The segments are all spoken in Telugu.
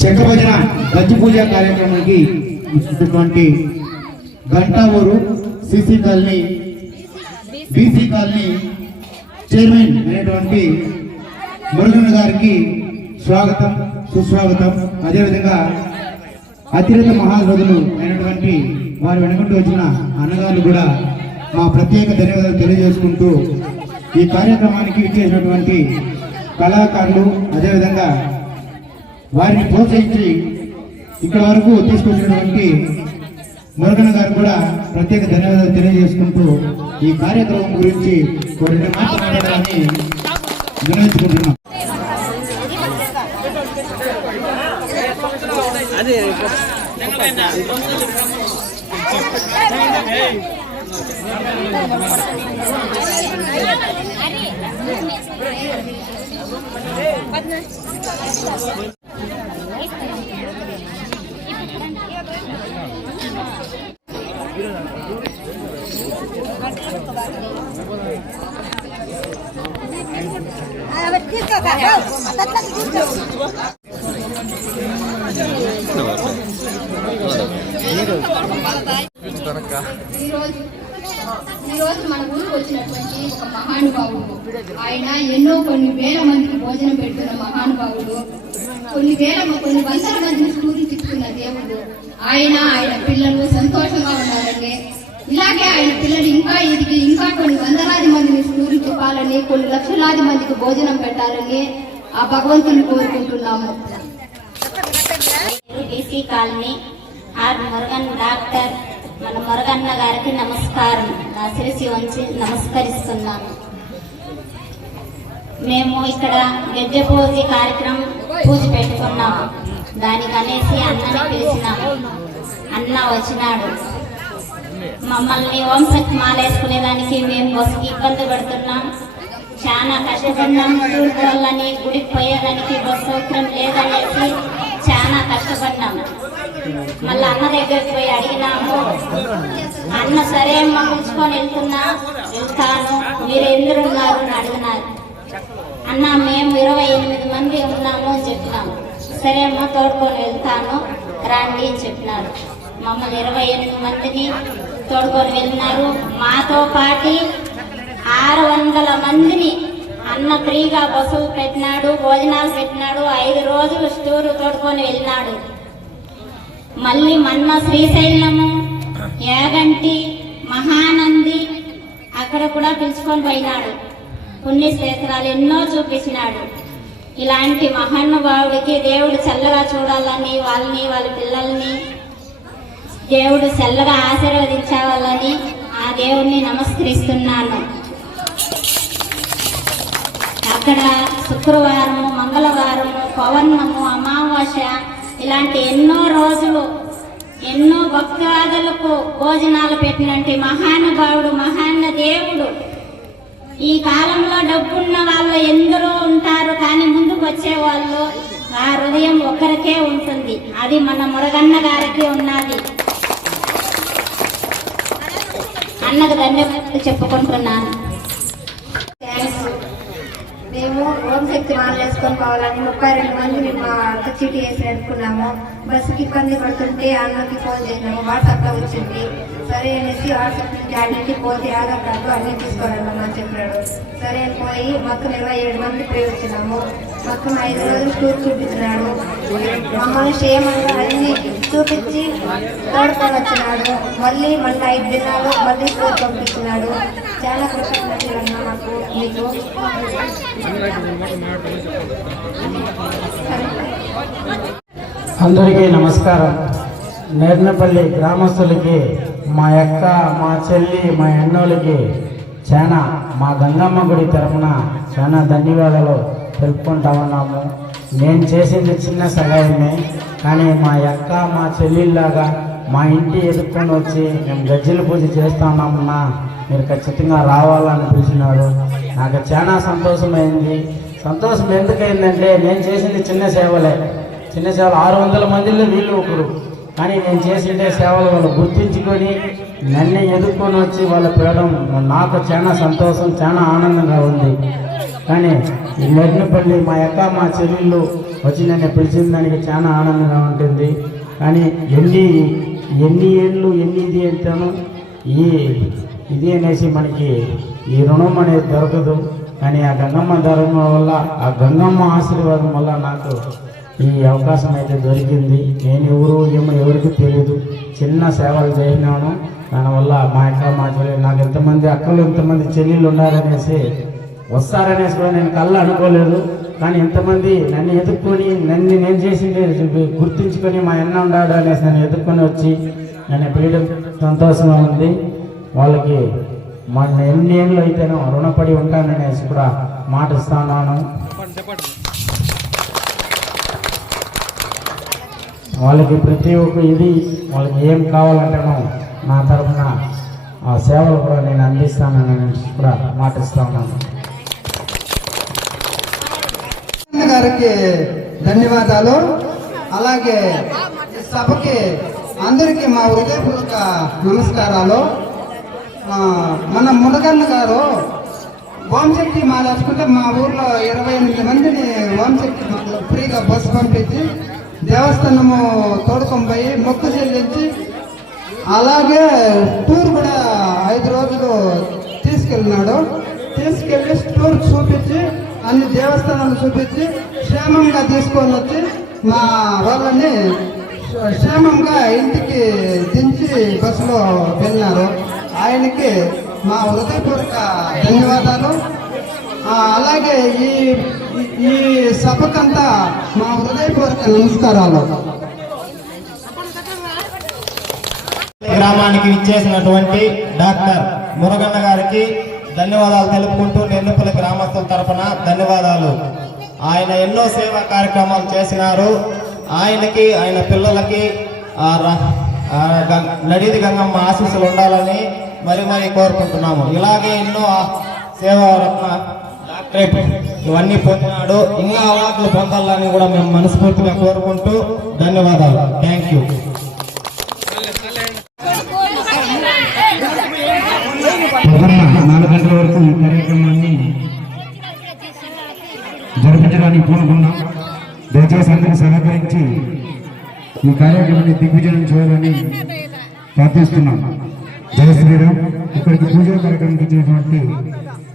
చెక్క భజన గజ్జి పూజ కార్యక్రమానికి ఇచ్చినటువంటి Gantavuru CC colony BC colony chairman అయినటువంటి మురుగన్ గారికి స్వాగతం సుస్వాగతం. అదేవిధంగా అతిరథ మహారథులు అయినటువంటి వారు వెనుకుంటూ వచ్చిన అన్నగారు కూడా మా ప్రత్యేక ధన్యవాదాలు తెలియజేసుకుంటూ ఈ కార్యక్రమానికి ఇచ్చేసినటువంటి కళాకారులు అదేవిధంగా వారిని ప్రోత్సహించి ఇక్కడ వరకు తీసుకొచ్చినటువంటి మురుగన్ గారు కూడా ప్రత్యేక ధన్యవాదాలు తెలియజేసుకుంటూ ఈ కార్యక్రమం గురించి కొన్ని మాట్లాడాలని వినయించుకుంటున్నాం. ఈరోజు మన ఊరికి వచ్చినటువంటి ఒక మహానుభావుడు, ఆయన ఎన్నో కొన్ని వేల మందికి భోజనం పెడుతున్న మహానుభావుడు, కొన్ని వందల మందిని స్ఫూర్తిస్తున్న దేవుడు. ఆయన పిల్లలు సంతోషంగా ఉన్నారండి. ఇలాగే ఆయన పిల్లలు ఇంకా ఎదిగి ఇంకా కొన్ని వందలాది మందిని స్ఫూర్తి చెప్పాలని, కొన్ని లక్షలాది మందికి భోజనం పెట్టాలని ఆ భగవంతుని కోరుకుంటున్నాము. BC colony R Murugan doctor మన మురుగన్న గారికి నమస్కారం, నా శిరసి వంచి నమస్కరిస్తున్నాను. మేము ఇక్కడ గజ్జె పూజ కార్యక్రమం పూజ పెట్టుకున్నాము. దానికి అనేసి అన్నని పిలిచినాము. అన్న వచ్చినాడు. మమ్మల్ని ఓంశక్తి మాలేసుకునేదానికి మేము బస్సుకి ఇబ్బంది పడుతున్నాం, చాలా కష్టపడినాం. చూడుకోవాలని గుడికి పోయేదానికి బస్సు సౌకర్యం లేదనేసి చాలా కష్టపడినాము. మళ్ళీ అన్న దగ్గరికి పోయి అడిగినాము. అన్న సరే అమ్మ పిలుచుకొని వెళ్తాను, మీరు ఎందుకున్నారు అని అడిగినారు. అన్న మేము 28 మంది ఉన్నాము అని చెప్పినాము. సరే అమ్మ తోడుకొని వెళ్తాను రండి అని చెప్పినారు. మమ్మల్ని 28 మందిని తోడుకొని వెళ్ళినారు. మాతో పాటు 600 మందిని అన్న ఫ్రీగా బస్సులు పెట్టినాడు, భోజనాలు పెట్టినాడు. 5 రోజులు స్టూరు తోడుకొని వెళ్ళినాడు. మళ్ళీ మన్న శ్రీశైలము, యాగంటి, మహానంది అక్కడ కూడా పిలుచుకొని పోయినాడు. పుణ్యక్షేత్రాలు ఎన్నో చూపించినాడు. ఇలాంటి మహానుభావుడికి దేవుడు చల్లగా చూడాలని, వాళ్ళని వాళ్ళ పిల్లల్ని దేవుడు చల్లగా ఆశీర్వదించాలని ఆ దేవుణ్ణి నమస్కరిస్తున్నాను. అక్కడ శుక్రవారము, మంగళవారము, పౌర్ణము, అమావాస్య ఇలాంటి ఎన్నో రోజులు ఎన్నో భక్తాదులకు భోజనాలు పెట్టినట్టు మహానుభావుడు, మహాన్న దేవుడు. ఈ కాలంలో డబ్బున్న వాళ్ళు ఎందరో ఉంటారు, కానీ ముందుకు వచ్చేవాళ్ళు ఆ హృదయం ఒక్కరికే ఉంటుంది. అది మన మురగన్న గారికి ఉన్నది. అన్నకు ధన్యవాదాలు చెప్పుకుంటున్నాను. మేము ఓం శక్తి మాల వేసుకొని పోవాలని 32 మంది మా అక్క చీటీ వేసి అనుకున్నాము. బస్సుకి ఇబ్బంది పడుతుంటే అన్నకి ఫోన్ చేసినాము, వాట్సాప్లో వచ్చింది. సరే అనేసి వాట్సాప్ నుంచి అన్నింటి పోతే ఆధార్ కార్డు అన్నీ తీసుకురామని చెప్పాడు. సరే అని పోయి మొత్తం 27 మంది పోయి వచ్చినాము. మొత్తం 5 రోజులు టూర్ చూపించినాడు. మమ్మల్ని క్షేమంగా అన్ని చూపించి తోడుకొని వచ్చినాడు. మళ్ళీ 5 దినాలు మళ్ళీ టూర్ పంపించినాడు. చాలా కృతజ్ఞతలు అన్నా మాకు మీకు. అందరికీ నమస్కారం. నేర్నపల్లి గ్రామస్తులకి, మా అక్క, మా చెల్లి, మా అన్నోళ్ళకి చాలా మా గంగమ్మ గుడి తరఫున చాలా ధన్యవాదాలు తెలుపుకుంటా ఉన్నాము. నేను చేసింది చిన్న సహాయమే, కానీ మా అక్క, మా చెల్లిలాగా మా ఇంటి ఎదుర్కొని వచ్చి మేము గజ్జల పూజ చేస్తా ఉన్నామన్నా, మీరు ఖచ్చితంగా రావాలని పిలిచినారు. నాకు చాలా సంతోషమైంది. సంతోషం ఎందుకైందంటే నేను చేసింది చిన్న సేవలే. 600 మందిలో వీళ్ళు ఒకరు, కానీ నేను చేసిండే సేవలు వాళ్ళు గుర్తించుకొని నన్ను ఎదుర్కొని వచ్చి వాళ్ళు పెట్టడం నాకు చాలా సంతోషం, చాలా ఆనందంగా ఉంది. కానీ ఈ మెడ్నపల్లి మా అక్క, మా చెల్లెళ్ళు వచ్చి నన్ను పిలిచిన దానికి చాలా ఆనందంగా ఉంటుంది. కానీ ఎన్ని ఏళ్ళు ఇది అంటాను, ఇది అనేసి మనకి ఈ రుణం అనేది దొరకదు. కానీ ఆ గంగమ్మ ధర్మం వల్ల, ఆ గంగమ్మ ఆశీర్వాదం వల్ల నాకు ఈ అవకాశం అయితే దొరికింది. నేను ఎవరికి తెలియదు, చిన్న సేవలు చేసినాను. దానివల్ల మా అక్క, మా చెల్లెలు, నాకు ఎంతమంది అక్కలు, ఎంతమంది చెల్లెళ్ళు ఉన్నారనేసి వస్తారనేసి కూడా నేను కళ్ళ అనుకోలేదు. కానీ ఎంతమంది నన్ను ఎదుర్కొని నేను చేసింది గుర్తించుకొని మా అన్న ఉన్నాడు అనేసి నన్ను ఎదుర్కొని వచ్చి నన్ను పిలవడం సంతోషంగా ఉంది. వాళ్ళకి మన ఎన్ని ఏళ్ళు అయితేనో రుణపడి ఉంటాననేసి కూడా మాట ఇస్తున్నాను. వాళ్ళకి ప్రతి ఒక్క వాళ్ళకి ఏం కావాలంటేనో నా తరఫున ఆ సేవలు కూడా నేను అందిస్తానని కూడా మాటిస్తా ఉన్నాను. గారికి ధన్యవాదాలు. అలాగే సభకి అందరికీ మా హృదయపూర్వక నమస్కారాలు. మన మునగన్న గారు ఓంశక్తి మాలేసుకుంటే మా ఊర్లో 28 మందిని ఓంశక్తి ఫ్రీగా బస్సు పంపించి దేవస్థానము తోడుకొని పోయి మొక్కు చెల్లించి, అలాగే టూర్ కూడా 5 రోజులు తీసుకెళ్ళినాడు. తీసుకెళ్ళి టూర్ చూపించి అన్ని దేవస్థానాలు చూపించి క్షేమంగా తీసుకొని వచ్చి మా వాళ్ళని క్షేమంగా ఇంటికి దించి బస్సులో వెళ్ళినారు. ఆయనకి మా హృదయపూర్వక ధన్యవాదాలు. అలాగే ఈ సభకంతా మా హృదయపూర్వక నమస్కారాలు. గ్రామానికి ఇచ్చేసినటువంటి డాక్టర్ మురగన్న గారికి ధన్యవాదాలు తెలుపుకుంటూ నెల్లిపల్లి గ్రామస్తుల తరఫున ధన్యవాదాలు. ఆయన ఎన్నో సేవా కార్యక్రమాలు చేసినారు. ఆయనకి, ఆయన పిల్లలకి నడిది గంగమ్మ ఆశీస్సులు ఉండాలని మరి కోరుకుంటున్నాము. ఇలాగే ఎన్నో సేవా రత్న డాక్టరేట్ ఇవన్నీ పొందినాడు. ఇంకా అవార్డులు పొందాలని కూడా మేము మనస్ఫూర్తిగా కోరుకుంటూ ధన్యవాదాలు. Thank you. పొద్దున్న 4 గంటల వరకు ఈ కార్యక్రమాన్ని జరిపించడానికి పూనుకున్నాం. దయచేసి అందరినీ సహకరించి ఈ కార్యక్రమాన్ని దిగ్విజయం చేయాలని ప్రార్థిస్తున్నాం. జయ శ్రీరామ్. ఇక్కడికి పూజా కార్యక్రమం ఇచ్చినటువంటి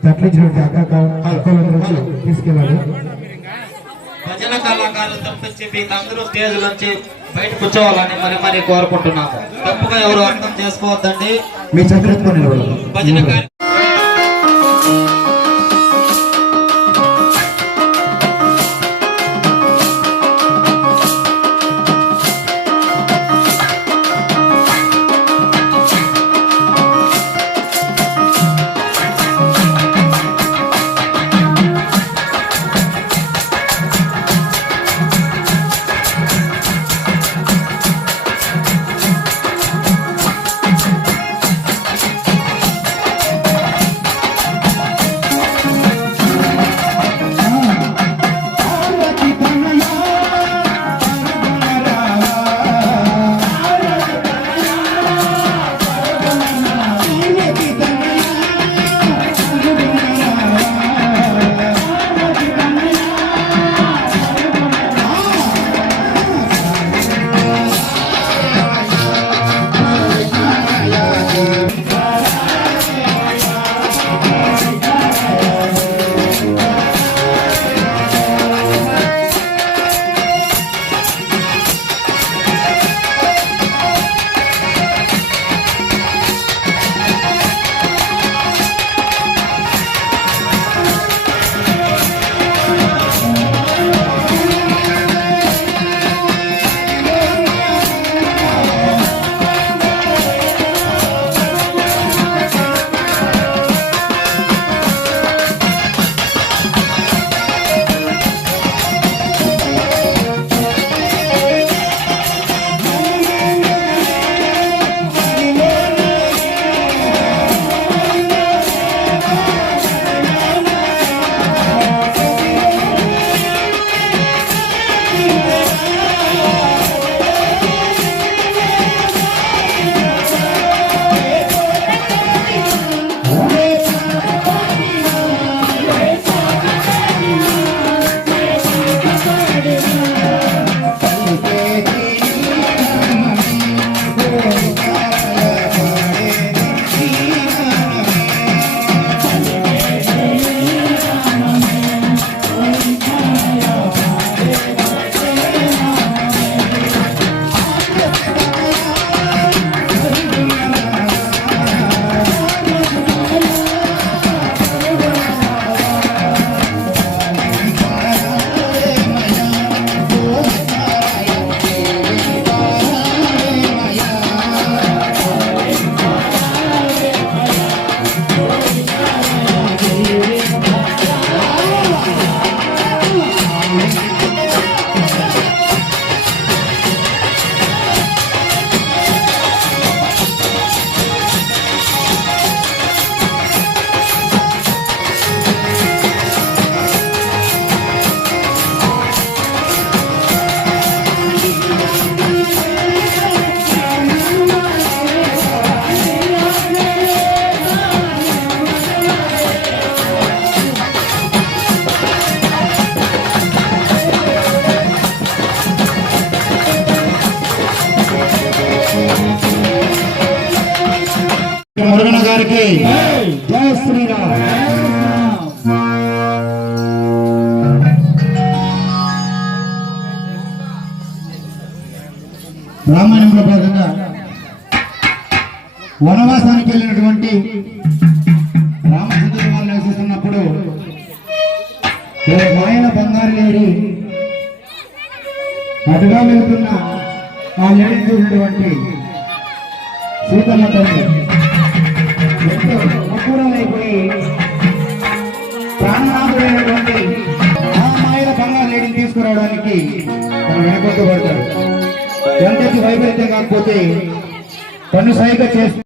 తట్లించినటువంటి అక్కలందరూ వచ్చి తీసుకెళ్ళాలి. భజన కళాకారులు తప్పించి మీకు అందరూ స్టేజ్ నుంచి బయట కూర్చోవాలని మరి కోరుకుంటున్నాము. తప్పుగా ఎవరు అర్థం చేసుకోవద్దండి. మీ చక్రెత్తుకొని భజన గారికి జై శ్రీరామ్. రామాయణంలో భాగంగా వనవాసానికి వెళ్ళినటువంటి రామచంద్రుడు వాళ్ళు నివసిస్తున్నప్పుడు మాయల బంగారు లేడి అటుగా వెళ్తున్న ఆ లేడీ చూసినటువంటి సీతమ్మ తల్లి ఎంతో అపూర్వమైపోయి ప్రాణనాథుడైనటువంటి ఆ మాయల బంగారు లేడీని తీసుకురావడానికి తను వెనకొట్టు పడతాడు. ఎంతటి వైపరీత్యం కాకపోతే పన్ను సైగ చేస్తూ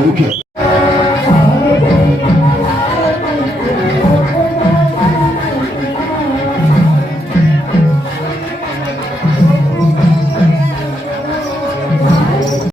ఓకే